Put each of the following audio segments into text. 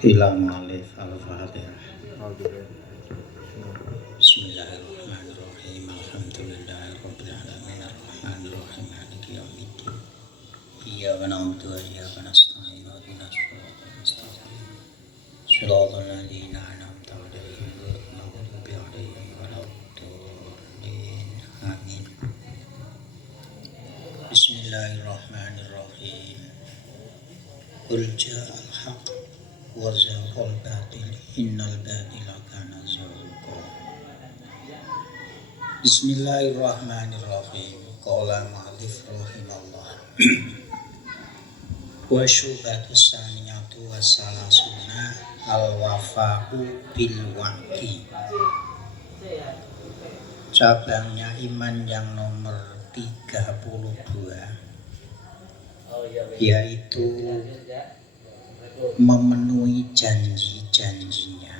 Hilang alif al-fatihah. Bismillahirrahmanirrahim. Alhamdulillahirabbil alamin arrahmanirrahim maliki yaumiddin. Iyyaka na'budu wa iyyaka nasta'in ihdinas siratal mustaqim. Shiratal ladzina an'amta 'alaihim ghairil maghdubi 'alaihim waladdallin. Amin. Bismillahirrahmanirrahim. Qul ja'al haqq wa zahaqal batil innal batila kana zahuqa. Bismillahirrahmanirrahim. Qala mu'allif rahimallah. Wa syubatus saniyatu wassalasuna al-wafa'u bil wa'di. Cabangnya iman yang nomor 32 yaitu memenuhi janji-janjinya.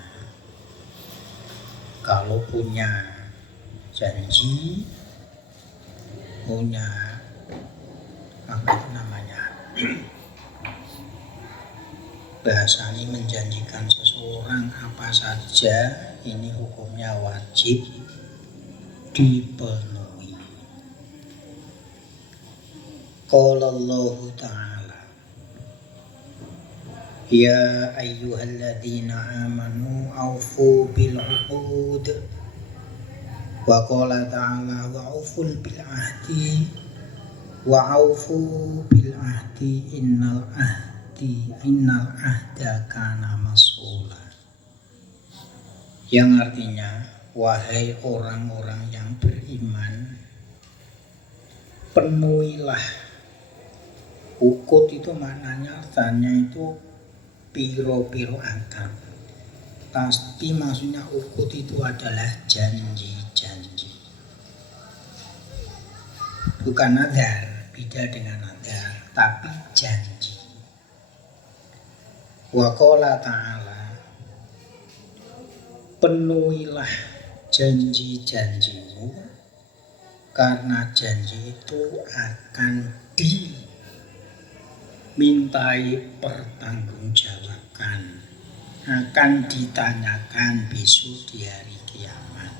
Kalau punya janji, punya apa itu namanya, bahasanya menjanjikan seseorang apa saja, ini hukumnya wajib dipenuhi. Qala Allah Ta'ala, ya ayyuhalladzina amanu awfu bil 'uqud. Wa qala ta'ala wa'uful bil 'ahdi wa'ufu bil 'ahdi innal ahda kana mas'ula. Yang artinya, wahai orang-orang yang beriman, penuhilah. Ukut itu maknanya, artinya itu piro-piro angkat. Pasti maksudnya ukut itu adalah janji-janji, bukan nadar, beda dengan nadar, tapi janji. Wa qala ta'ala, penuhilah janji-janjimu, karena janji itu akan dimintai pertanggungjawaban, akan ditanyakan besok di hari kiamat.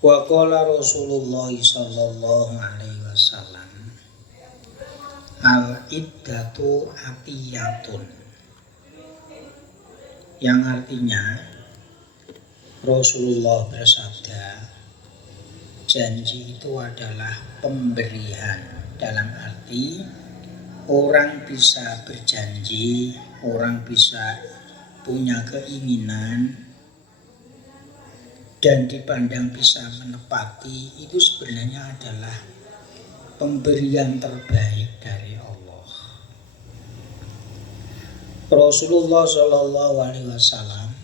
Wa qala Rasulullah sallallahu alaihi wasallam, al-iddatu atiyatun. Yang artinya, Rasulullah bersabda, janji itu adalah pemberian. Dalam arti, orang bisa berjanji, orang bisa punya keinginan dan dipandang bisa menepati, itu sebenarnya adalah pemberian terbaik dari Allah. Rasulullah Shallallahu Alaihi Wasallam,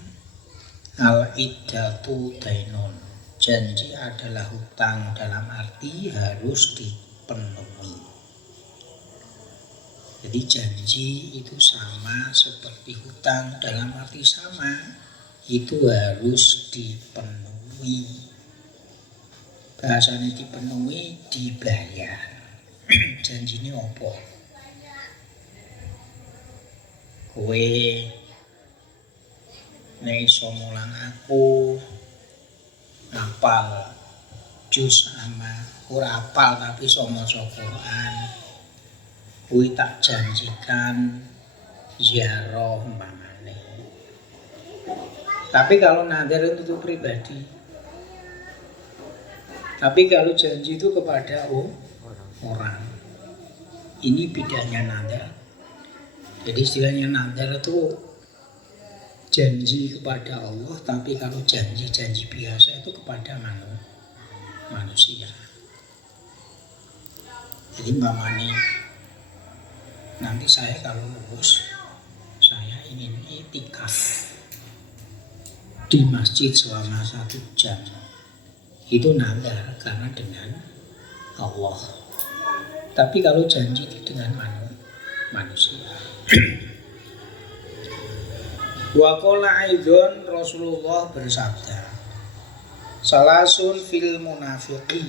al-iddatu dainun, janji adalah hutang, dalam arti harus dipenuhi. Jadi janji itu sama seperti hutang, dalam arti sama, itu harus dipenuhi. Bahasanya dipenuhi, dibayar. Janji ini apa? Kowe nek iso mulang aku ngapal juz ama, ora apal tapi iso maca Quran, kuwi tak janjikan ziarah umpamane. Tapi kalau nadar itu pribadi. Tapi kalau janji itu kepada orang. Ini bedanya nadar. Jadi istilahnya nadar itu janji kepada Allah, tapi kalau janji-janji biasa itu kepada manusia. Jadi umpamane, nanti saya kalau lulus, saya ingin iktikaf di masjid selama 1 jam. Itu nadar karena dengan Allah. Tapi kalau janji itu dengan manusia. Wa qala aidan, Rasulullah bersabda, salasun fil munafiqi,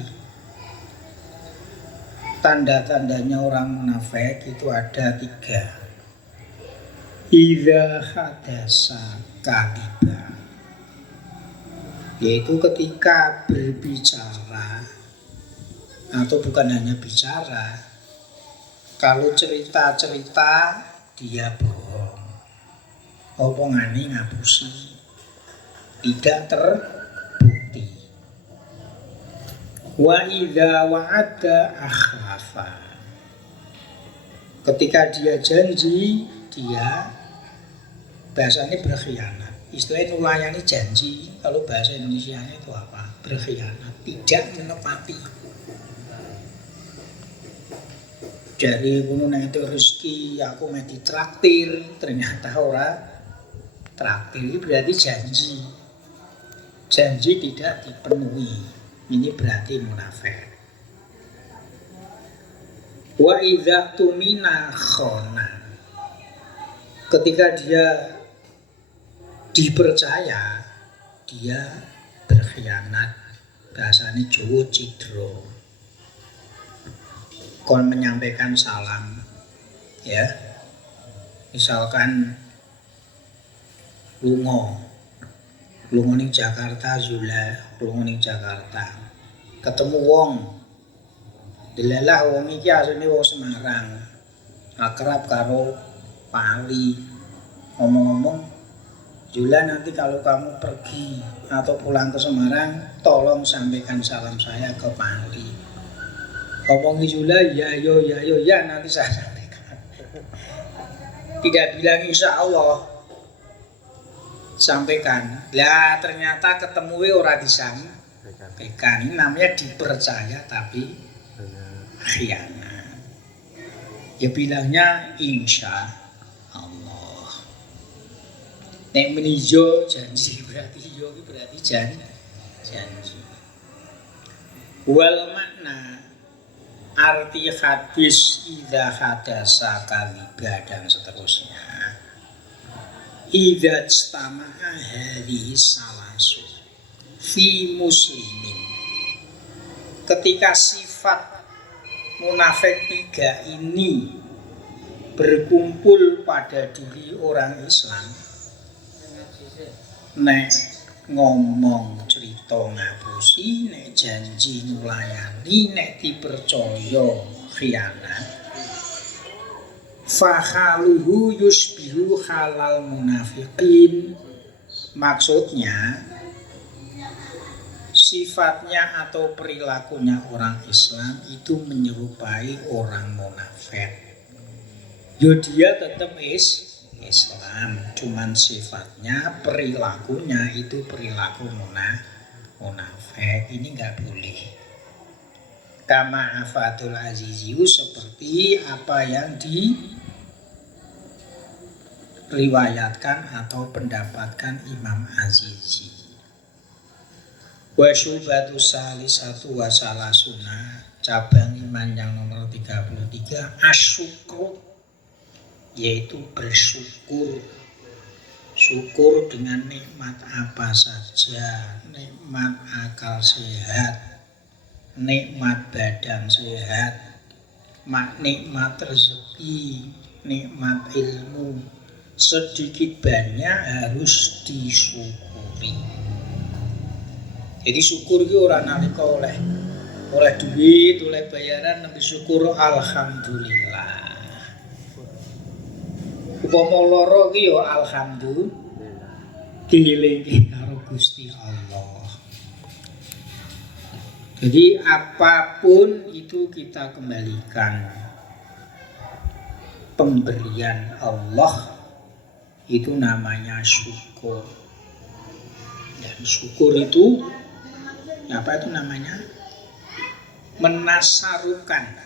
tanda-tandanya orang munafik itu ada 3. Idza hadasa kaliba, yaitu ketika berbicara, atau bukan hanya bicara, kalau cerita-cerita dia bohong, omongane ngapusi, tidak terbukti. Wa idza wa'ada akhlafa, ketika dia janji dia bahasanya berkhianat. Istilahnya nulayani janji, kalau bahasa Indonesianya itu apa? Berkhianat, tidak menepati. Dari kuno nang itu rezeki aku mau ditraktir, ternyata ora traktir. Itu berarti janji. Janji tidak dipenuhi. Ini berarti munafik. Wa idza tumina khona, ketika dia dipercaya dia berkhianat. Bahasanya Jawa cidro. Kon menyampaikan salam, ya, misalkan lungo ning Jakarta, Zula lungo ning Jakarta, ketemu wong, delalah wong iki asline wong Semarang, akrab karo Pali, ngomong-ngomong, Zula nanti kalau kamu pergi atau pulang ke Semarang, tolong sampaikan salam saya ke Pali. Ngomong Zula, ya nanti saya sampaikan. Tidak bilang insya Allah, sampaikan. Lah ternyata ketemu ora disampaikan. Ini namanya dipercaya tapi khianat. Ya bilangnya insya Allah. Nek menijo janji, berarti yo berarti janji. Wal makna, arti hadis idza hadasa kaliba dan seterusnya. Idza istama'a hadhihi salasu fi muslimin, ketika sifat munafik 3 ini berkumpul pada diri orang Islam, nek ngomong cerita ngapusi, nek janji nulayani, nek dipercaya khianat, fahaluhu yusbihu halal munafiqin, maksudnya sifatnya atau perilakunya orang Islam itu menyerupai orang munafik. Yo dia tetap Islam, cuman sifatnya, perilakunya itu perilaku munafik. Ini nggak boleh. Kama afatul aziziu, seperti apa yang diriwayatkan atau pendapatkan Imam Azizi. Wa syubatu salisatu wa salasuna, cabang iman yang nomor 33, asyukru, yaitu bersyukur. Syukur dengan nikmat apa saja, nikmat akal sehat, nikmat badan sehat, nikmat rezeki, nikmat ilmu, sedikit banyak harus disyukuri. Jadi syukur itu orang nalika oleh duit, oleh bayaran, nabi syukur alhamdulillah. Upama lara ki ya alhamdulillah, dielingi karo Gusti Allah. Jadi apapun itu kita kembalikan. Pemberian Allah itu namanya syukur. Dan syukur itu apa itu namanya? Menasarukan,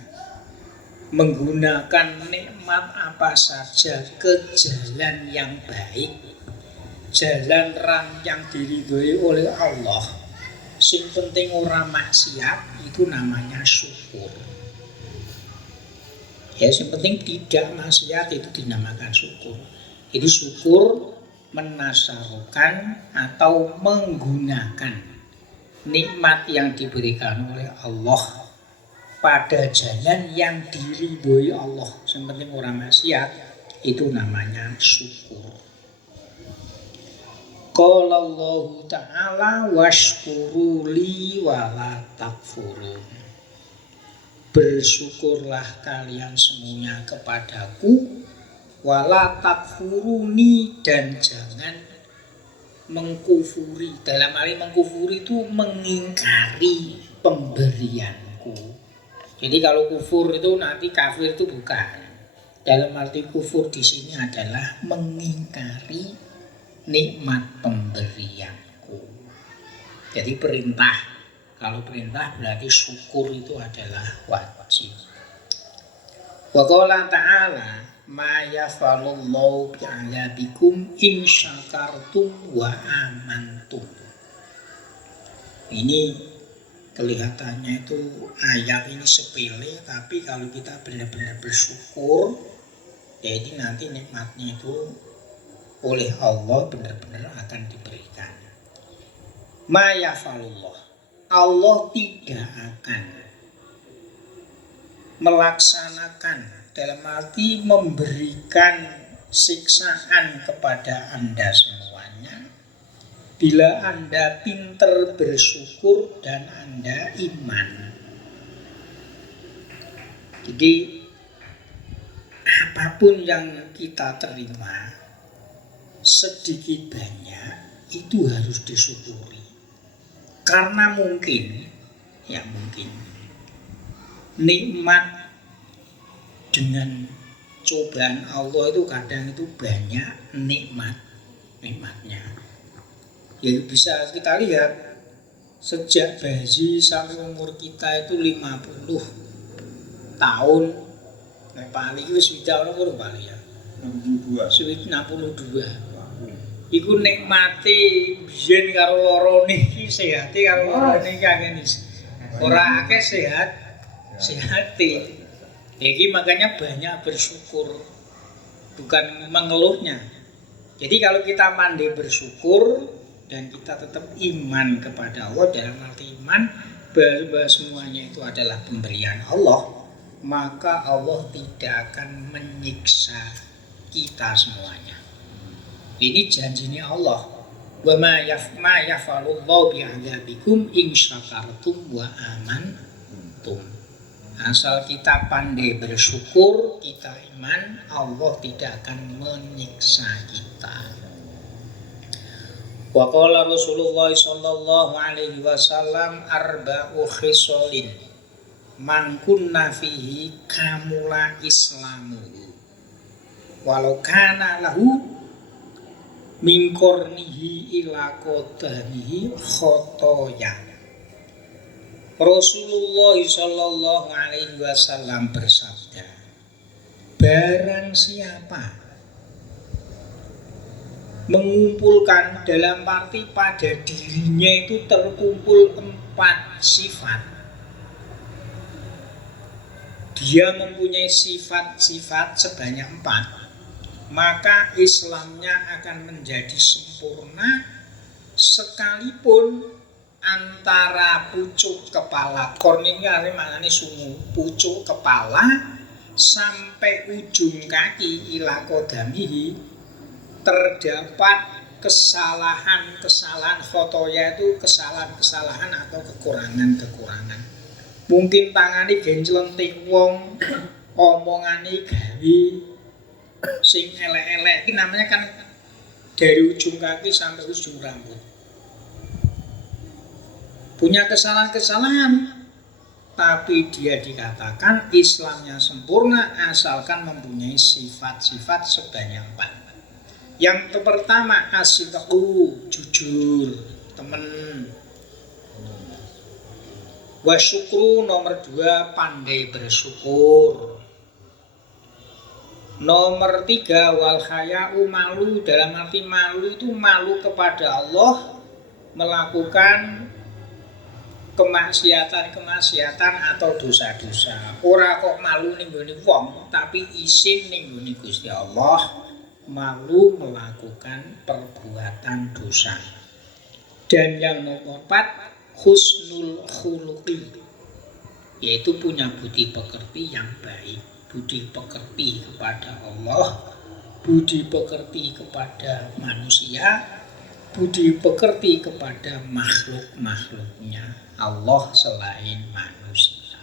menggunakan nikmat apa saja ke jalan yang baik, jalan yang diridhoi oleh Allah. Sing penting ora maksiat, itu namanya syukur. Ya, sing penting tidak maksiat itu dinamakan syukur. Jadi syukur menasarukan atau menggunakan nikmat yang diberikan oleh Allah pada jalan yang diridhoi Allah. Yang penting orang maksiat, Itu namanya syukur. Qala Allah Ta'ala washkuru li wala takfurun. Bersyukurlah kalian semuanya kepadaku, wala takfuruni, dan jangan mengkufuri. Dalam hal mengkufuri itu mengingkari pemberianku. Jadi kalau kufur itu nanti kafir itu bukan. Dalam arti kufur di sini adalah mengingkari nikmat pemberianku. Jadi perintah, kalau perintah berarti syukur itu adalah wajib. Wa qala ta'ala ma yafalullahu bi'adabikum in syakartum wa amantum. Ini kelihatannya itu ayat ini sepele, tapi kalau kita benar-benar bersyukur, jadi nanti nikmatnya itu oleh Allah benar-benar akan diberikan. Ma yafalullah, Allah tidak akan melaksanakan, dalam arti memberikan siksaan kepada Anda semuanya bila Anda pintar bersyukur dan Anda iman. Jadi apapun yang kita terima sedikit banyak itu harus disyukuri. Karena mungkin nikmat dengan cobaan Allah itu kadang itu banyak nikmatnya. Ya bisa kita lihat sejak bayi sampai umur kita itu 50 tahun. Nek paling wis wida ora kurang paling ya. 62. Iku nikmati biyen karo loro niki sehate karo loro niki akeh ora akeh sehate. Jadi makanya banyak bersyukur, bukan mengeluhnya. Jadi kalau kita pandai bersyukur dan kita tetap iman kepada Allah, dalam arti iman bahwa semuanya itu adalah pemberian Allah, maka Allah tidak akan menyiksa kita semuanya. Ini janjinya Allah. Wa ma yafalullahu bi'adabikum in syakartum wa amantum. Asal kita pandai bersyukur, kita iman, Allah tidak akan menyiksa kita. Wa qala Rasulullah sallallahu alaihi wasallam arba'u khisalin man kunna fihi kamula islamuhu walau kana lahu min qarnihi ila qadamihi khotoya. Rasulullah sallallahu alaihi wasallam bersabda, barang siapa mengumpulkan, dalam arti pada dirinya itu terkumpul 4 sifat, dia mempunyai sifat-sifat sebanyak 4, maka Islamnya akan menjadi sempurna sekalipun antara pucuk kepala, korning maknanya sungu, pucuk kepala sampai ujung kaki ila qadamihi terdapat kesalahan-kesalahan, khotoya itu kesalahan-kesalahan atau kekurangan-kekurangan. Mungkin tangani gencelentik wong, omongane gawe sing elek-elek, ini namanya kan dari ujung kaki sampai ujung rambut. Punya kesalahan-kesalahan, tapi dia dikatakan Islamnya sempurna asalkan mempunyai sifat-sifat sebanyak 4. Yang pertama asidqu, jujur, temen. Wasyukru, nomor 2 pandai bersyukur. Nomor 3 wal haya'u, malu, dalam arti malu itu malu kepada Allah, melakukan kemaksiatan atau dosa-dosa. Ora kok malu ning nggone wong, tapi isin ning nggone Gusti Allah, malu melakukan perbuatan dosa. Dan yang nomor 4 husnul khuluqi, yaitu punya budi pekerti yang baik. budi pekerti kepada Allah, budi pekerti kepada manusia, budi pekerti kepada makhluk-makhluknya Allah selain manusia.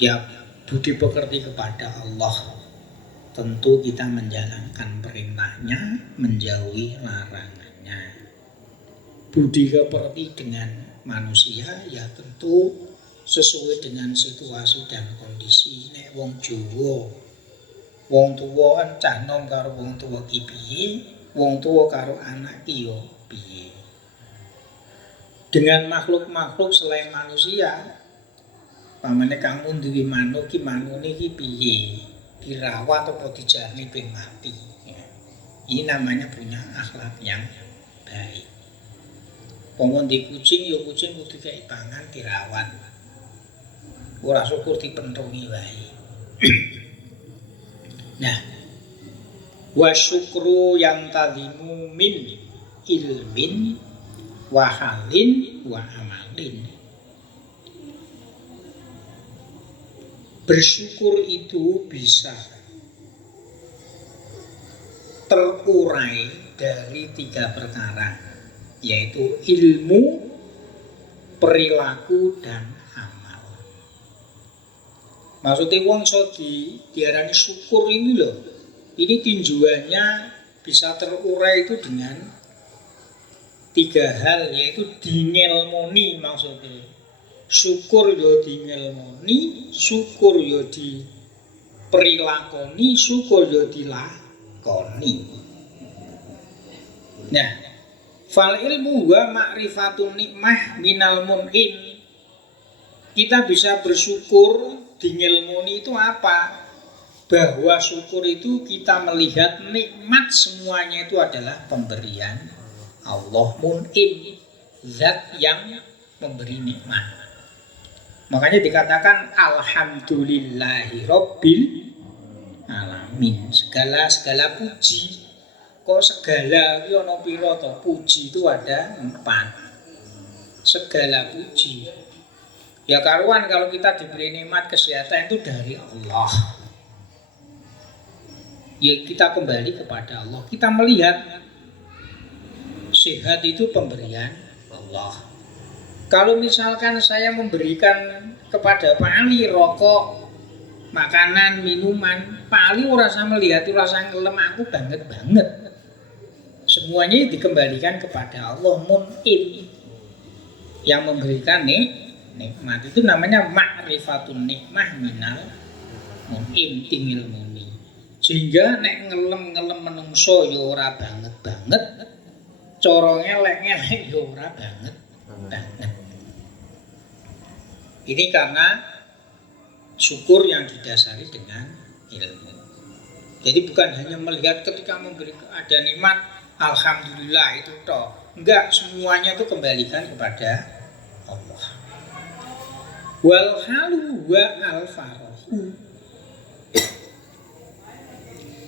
Ya, budi pekerti kepada Allah, tentu kita menjalankan perintahnya, menjauhi larangannya. Budi pekerti dengan manusia ya tentu sesuai dengan situasi dan kondisi. Nek wong Jawa, wong tuwa kan cah nom karo wong tuwa ki piye, wong tuwa karo anak ki yo piye. Dengan makhluk-makhluk selain manusia, pamane kamu duwe manuk ki manune ki piye? Dirawat apa dijarni ben mati. Ini namanya punya akhlak yang baik. Wong di kucing ya kucing kudu kei pangan dirawat. Ora syukur dipentungi wae. Nah, wa syukru yang tadimu min ilmin wa halin wa amalin. Bersyukur itu bisa terurai dari 3 perkara, yaitu ilmu, perilaku, dan amal. Maksudnya wong iso diarani syukur ini loh. Ini tinjuannya bisa terurai itu dengan 3 hal, yaitu dingelmoni maksudnya. Syukur yo dingelmoni, syukur yo diperilakoni, syukur yo dilakoni. Nah, fal ilmu wa ma'rifatun nikmah minal mun'im. Kita bisa bersyukur dingelmoni itu apa? Bahwa syukur itu kita melihat nikmat semuanya itu adalah pemberian Allah, mun'im, zat yang memberi nikmat. Makanya dikatakan alhamdulillahi rabbil alamin. Segala puji. Kok segala itu ana pira to? Puji itu ada 4. Segala puji. Ya karuan kalau kita diberi nikmat kesehatan itu dari Allah. Ya kita kembali kepada Allah. Kita melihat sehat itu pemberian Allah. Kalau misalkan saya memberikan kepada Pak Ali rokok, makanan, minuman, Pak Ali rasa melihat, rasa ngelem aku banget. Semuanya dikembalikan kepada Allah, mun'im, yang memberikan nikmat. Itu namanya ma'rifatun nikmah minal mun'im, tingil muni. Sehingga nek ngelem menungso ya ora banget. Cara ngelek-ngelek ya ora banget. Ini karena syukur yang didasari dengan ilmu. Jadi bukan hanya melihat ketika memberi ada nikmat, alhamdulillah itu toh. Enggak, semuanya itu kembalikan kepada Allah. Wal halu wa al farahu.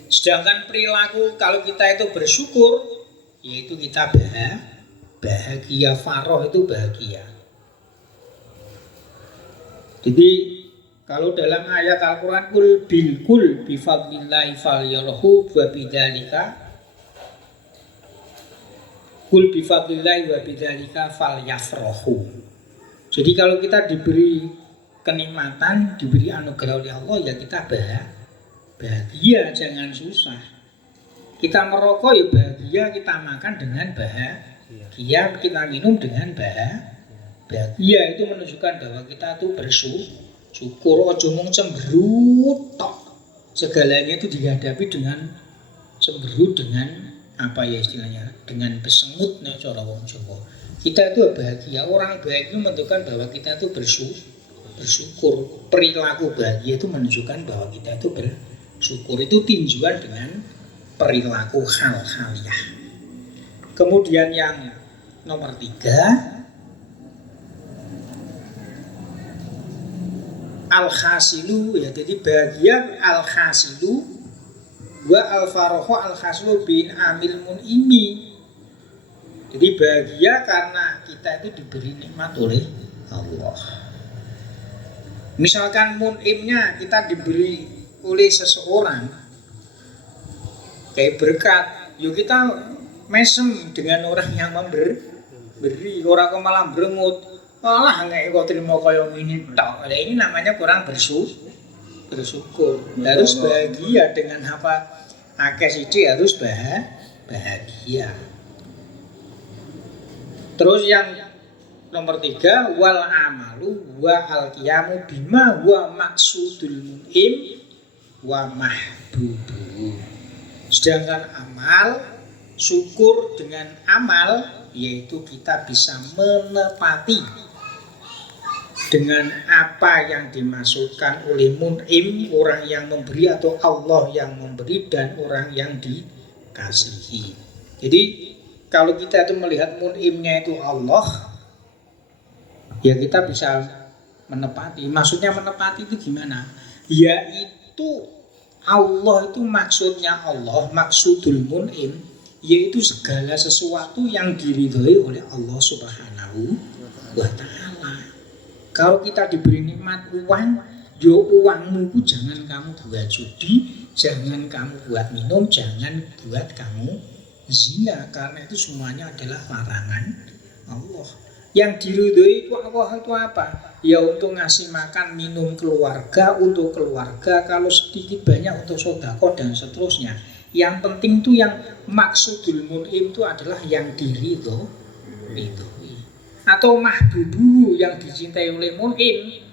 Sedangkan perilaku kalau kita itu bersyukur, yaitu kita bahagia, faroh itu bahagia. Jadi kalau dalam ayat Al-Quran kul bifadlillahi falyarhu wa bidzalika kul bifadlillahi wa bidzalika falyafrahu. Jadi kalau kita diberi kenikmatan, diberi anugerah oleh Allah, ya kita bahagia, jangan susah. Kita merokok ya bahagia, kita makan dengan bahagia, kita minum dengan bahagia. Itu menunjukkan bahwa kita tuh bersyukur. Ojo mung cemberut tok. Segalanya itu dihadapi dengan cemberut, dengan apa ya istilahnya, dengan besengut nek cara wong Jawa. Kita itu bahagia. Orang bahagia menunjukkan bahwa kita itu bersyukur. Perilaku bahagia itu menunjukkan bahwa kita itu bersyukur. Itu tinjuan dengan perilaku hal-haliah. Kemudian yang nomor 3, al-khasilu, ya, jadi bahagia al-khasilu wa al-farahu al-khasilu bin amil mun'imi. Jadi bahagia karena kita itu diberi nikmat oleh Allah. Misalkan mun'imnya kita diberi oleh seseorang kayak berkat, yuk kita mesem dengan orang yang beri, orang kok malah berengut, malah nggak kok terima kaya ini tok. Nah, ini namanya kurang bersyukur. Harus bahagia dengan apa akeh sithik, harus bahagia. Terus yang nomor 3, wal amalu wa al-qiyamu bima wa maksudul mun'im wa mahbubu. Sedangkan amal, syukur dengan amal, yaitu kita bisa menepati dengan apa yang dimaksudkan oleh mun'im, orang yang memberi atau Allah yang memberi, dan orang yang dikasihi. Jadi kalau kita itu melihat mun'imnya itu Allah, ya kita bisa menepati. Maksudnya menepati itu gimana? Yaitu Allah itu maksudnya Allah, maksudul mun'im, yaitu segala sesuatu yang diridhoi oleh Allah Subhanahu wa ta'ala. Kalau kita diberi nikmat uang, yo uangmu itu jangan kamu buat judi, jangan kamu buat minum, jangan buat kamu zina, karena itu semuanya adalah larangan Allah. Yang diridhoi itu Allah itu apa? Ya untuk ngasih makan minum keluarga, untuk keluarga, kalau sedikit banyak untuk sedekah dan seterusnya. Yang penting itu yang maksudul mun'im itu adalah yang diridhoi. Atau mahbubu, yang dicintai oleh mun'im,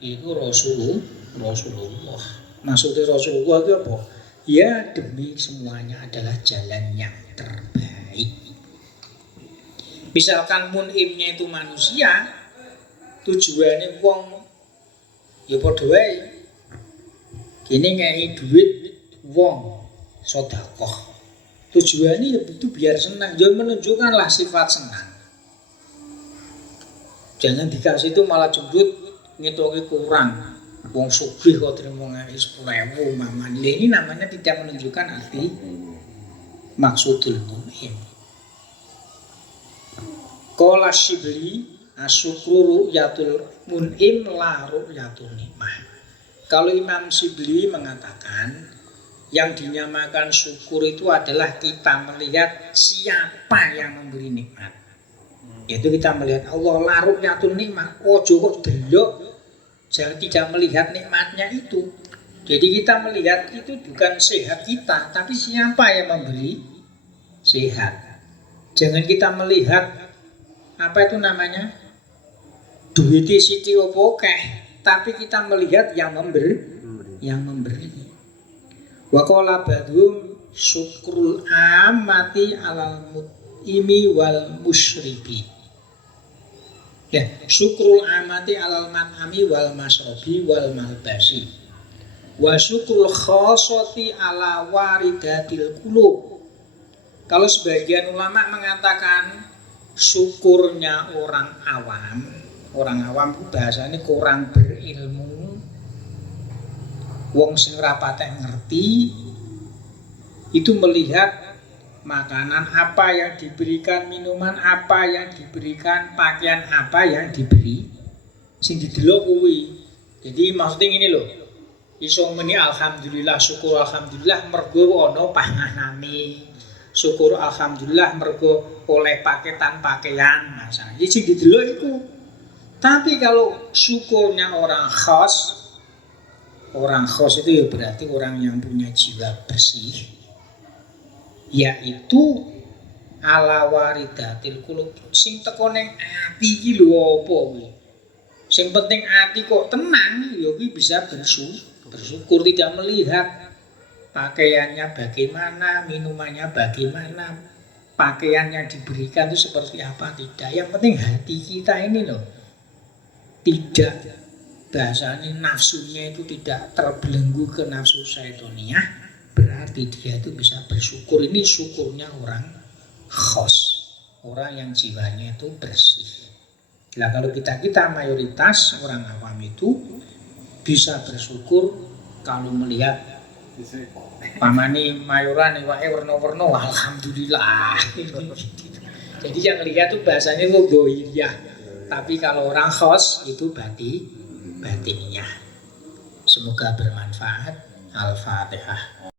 itu Rasulullah. Maksudnya Rasulullah itu apa? Ya demi semuanya adalah jalan yang terbaik. Misalkan mun'imnya itu manusia, tujuannya wong ya padha wae. Kene ngei duit wong sedekah. Tujuannya ya itu biar senang, jangan menunjukkanlah sifat senang. Jangan dikasih itu malah cemberut ngetoke kurang. Wong sugih kok trimo ngei 10.000 maman. Ini namanya tidak menunjukkan arti maksudul mun'im. Qala Syibli asyukru ru'yatul mun'im la ru'yatul nikmah. Kalau Imam Syibli mengatakan yang dinyamakan syukur itu adalah kita melihat siapa yang memberi nikmat. Yaitu kita melihat Allah, la ru'yatul nikmah. Ojo kok delok, jangan tidak melihat nikmatnya itu. Jadi kita melihat itu bukan sehat kita, tapi siapa yang memberi sehat. Jangan kita melihat apa itu namanya duiti siti opo keh, tapi kita melihat yang memberi. Wa qala ba'dhum syukrul amati alal mut'imi wal musyribi. Ya, syukrul amati alal mat'ami wal masrobi wal malbasi. Wa syukrul khosoti ala waridatil qulub. Kalau sebagian ulama mengatakan syukurnya orang awam itu bahasanya kurang berilmu, wong sing ora patek ngerti, itu melihat makanan apa yang diberikan, minuman apa yang diberikan, pakaian apa yang diberi, sing didelok kuwi. Jadi maksudnya ini loh, iso meni alhamdulillah, syukur alhamdulillah mergo ana panganane. Syukur alhamdulillah mergo oleh paketan pakaian, masalah. Iki sing didelok iku. Tapi kalau syukurnya orang khos itu ya berarti orang yang punya jiwa bersih, yaitu ala waridatil qulub, sing teko ning ati iki lho apa kuwi. Sing penting ati kok tenang, ya kuwi bisa bersyukur, tidak melihat pakaiannya bagaimana, minumannya bagaimana, pakaian yang diberikan itu seperti apa, tidak. Yang penting hati kita ini loh, tidak, bahasanya nafsunya itu tidak terbelenggu ke nafsu syaitoniyah, berarti dia itu bisa bersyukur. Ini syukurnya orang khos, orang yang jiwanya itu bersih. Nah kalau kita mayoritas orang awam itu bisa bersyukur kalau melihat pamani mayoran wae warna-warna alhamdulillah. Jadi yang lihat tuh bahasanya itu dohiyah. Tapi kalau orang khos itu batiniyah. Semoga bermanfaat. Al-Fatihah.